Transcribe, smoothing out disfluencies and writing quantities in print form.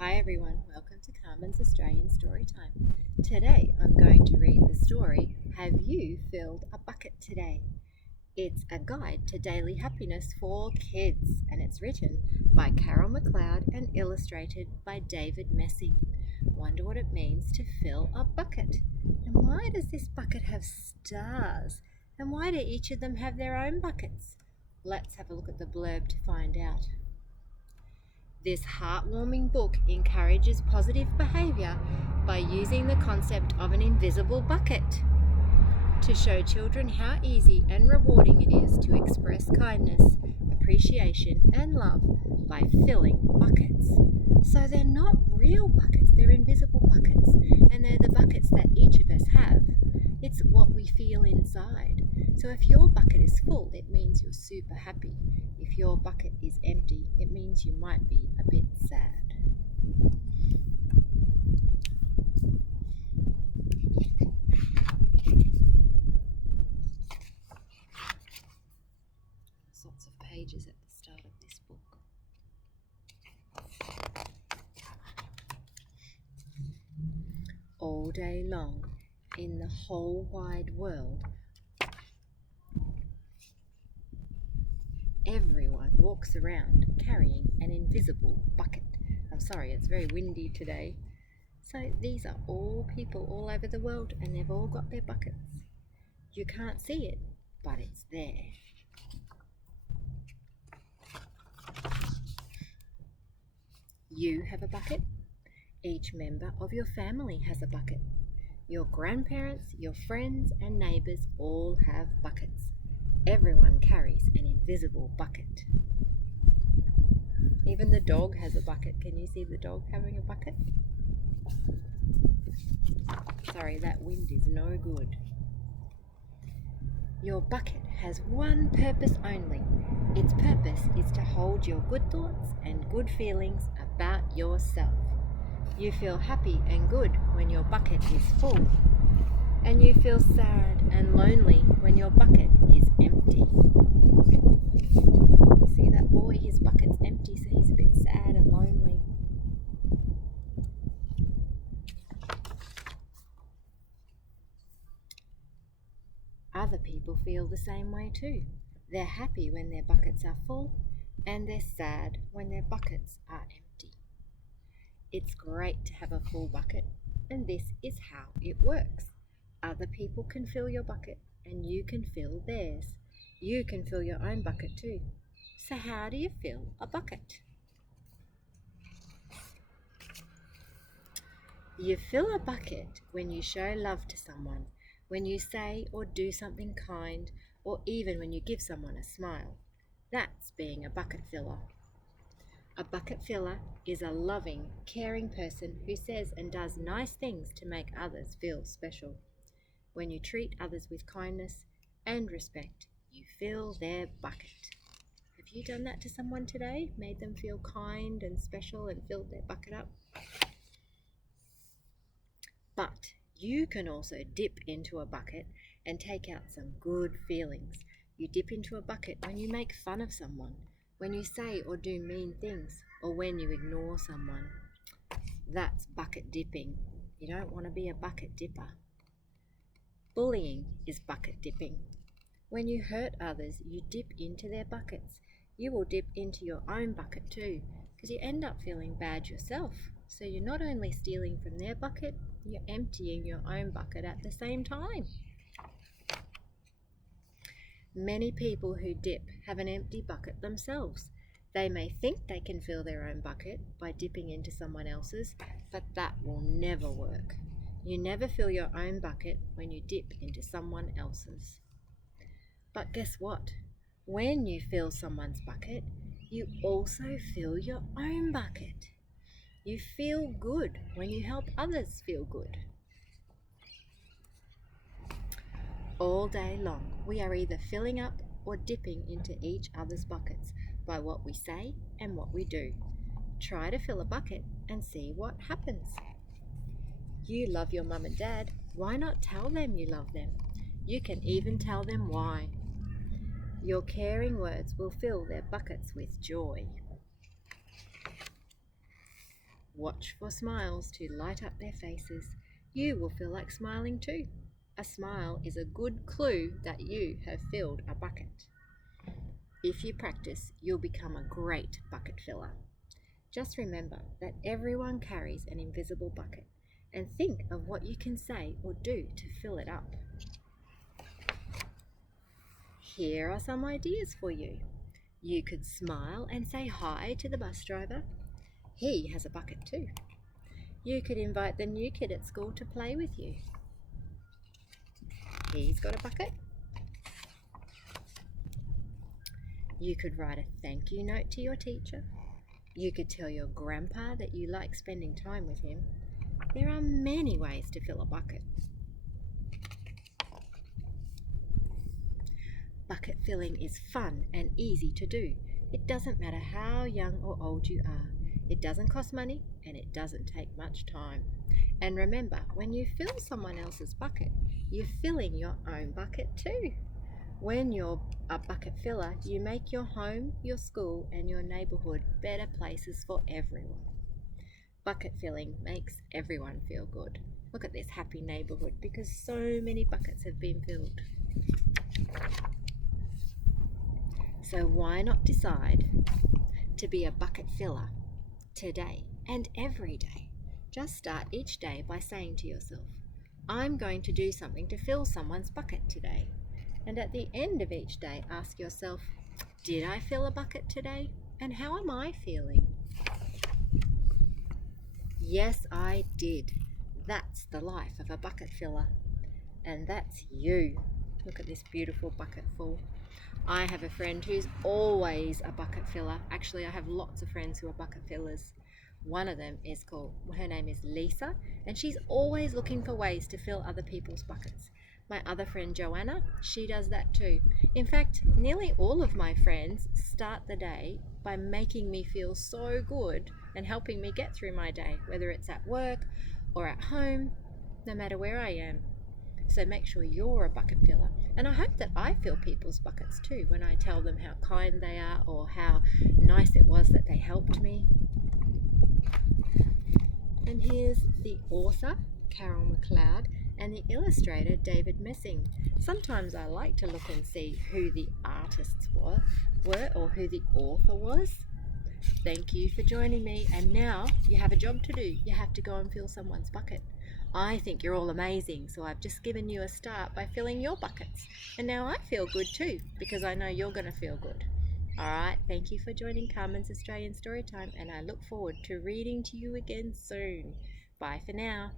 Hi everyone, welcome to Carmen's Australian Storytime. Today I'm going to read the story, Have You Filled a Bucket Today? It's a guide to daily happiness for kids and it's written by Carol McLeod and illustrated by David Messing. Wonder what it means to fill a bucket? And why does this bucket have stars? And why do each of them have their own buckets? Let's have a look at the blurb to find out. This heartwarming book encourages positive behaviour by using the concept of an invisible bucket to show children how easy and rewarding it is to express kindness, appreciation and love by filling buckets. So they're not real buckets, they're invisible buckets, and they're the buckets that each of us have. It's what we feel inside. So if your bucket is full, it means you're super happy. If your bucket is empty, it means you might be a bit sad. There's lots of pages at the start of this book. All day long, in the whole wide world, everyone walks around carrying an invisible bucket. I'm sorry, it's very windy today. So these are all people all over the world and they've all got their buckets. You can't see it, but it's there. You have a bucket. Each member of your family has a bucket. Your grandparents, your friends and neighbours all have buckets. Everyone carries an invisible bucket. Even the dog has a bucket. Can you see the dog having a bucket? Sorry, that wind is no good. Your bucket has one purpose only. Its purpose is to hold your good thoughts and good feelings about yourself. You feel happy and good when your bucket is full, and you feel sad and lonely when your bucket is empty. You see that boy, his bucket's empty, so he's a bit sad and lonely. Other people feel the same way too. They're happy when their buckets are full, and they're sad when their buckets are empty. It's great to have a full bucket, and this is how it works. Other people can fill your bucket, and you can fill theirs. You can fill your own bucket too. So how do you fill a bucket? You fill a bucket when you show love to someone, when you say or do something kind, or even when you give someone a smile. That's being a bucket filler. A bucket filler is a loving, caring person who says and does nice things to make others feel special. When you treat others with kindness and respect, you fill their bucket. Have you done that to someone today? Made them feel kind and special and filled their bucket up? But you can also dip into a bucket and take out some good feelings. You dip into a bucket when you make fun of someone, when you say or do mean things, or when you ignore someone. That's bucket dipping. You don't want to be a bucket dipper. Bullying is bucket dipping. When you hurt others, you dip into their buckets. You will dip into your own bucket too, because you end up feeling bad yourself. So you're not only stealing from their bucket, you're emptying your own bucket at the same time. Many people who dip have an empty bucket themselves. They may think they can fill their own bucket by dipping into someone else's, but that will never work. You never fill your own bucket when you dip into someone else's. But guess what? When you fill someone's bucket, you also fill your own bucket. You feel good when you help others feel good. All day long, we are either filling up or dipping into each other's buckets by what we say and what we do. Try to fill a bucket and see what happens. You love your mum and dad. Why not tell them you love them? You can even tell them why. Your caring words will fill their buckets with joy. Watch for smiles to light up their faces. You will feel like smiling too. A smile is a good clue that you have filled a bucket. If you practice, you'll become a great bucket filler. Just remember that everyone carries an invisible bucket and think of what you can say or do to fill it up. Here are some ideas for you. You could smile and say hi to the bus driver. He has a bucket too. You could invite the new kid at school to play with you. He's got a bucket. You could write a thank you note to your teacher. You could tell your grandpa that you like spending time with him. There are many ways to fill a bucket. Bucket filling is fun and easy to do. It doesn't matter how young or old you are. It doesn't cost money and it doesn't take much time. And remember, when you fill someone else's bucket, you're filling your own bucket too. When you're a bucket filler, you make your home, your school, and your neighborhood better places for everyone. Bucket filling makes everyone feel good. Look at this happy neighborhood because so many buckets have been filled. So why not decide to be a bucket filler today and every day? Just start each day by saying to yourself, I'm going to do something to fill someone's bucket today. And at the end of each day, ask yourself, did I fill a bucket today? And how am I feeling? Yes, I did. That's the life of a bucket filler. And that's you. Look at this beautiful bucket full. I have a friend who's always a bucket filler. Actually, I have lots of friends who are bucket fillers. One of them her name is Lisa, and she's always looking for ways to fill other people's buckets. My other friend Joanna, she does that too. In fact, nearly all of my friends start the day by making me feel so good and helping me get through my day, whether it's at work or at home, no matter where I am. So make sure you're a bucket filler. And I hope that I fill people's buckets too when I tell them how kind they are or how nice it was that they helped me. And here's the author, Carol McLeod, and the illustrator, David Messing. Sometimes I like to look and see who the artists were or who the author was. Thank you for joining me, and now you have a job to do. You have to go and fill someone's bucket. I think you're all amazing, so I've just given you a start by filling your buckets. And now I feel good too, because I know you're going to feel good. Alright, thank you for joining Carmen's Australian Storytime, and I look forward to reading to you again soon. Bye for now.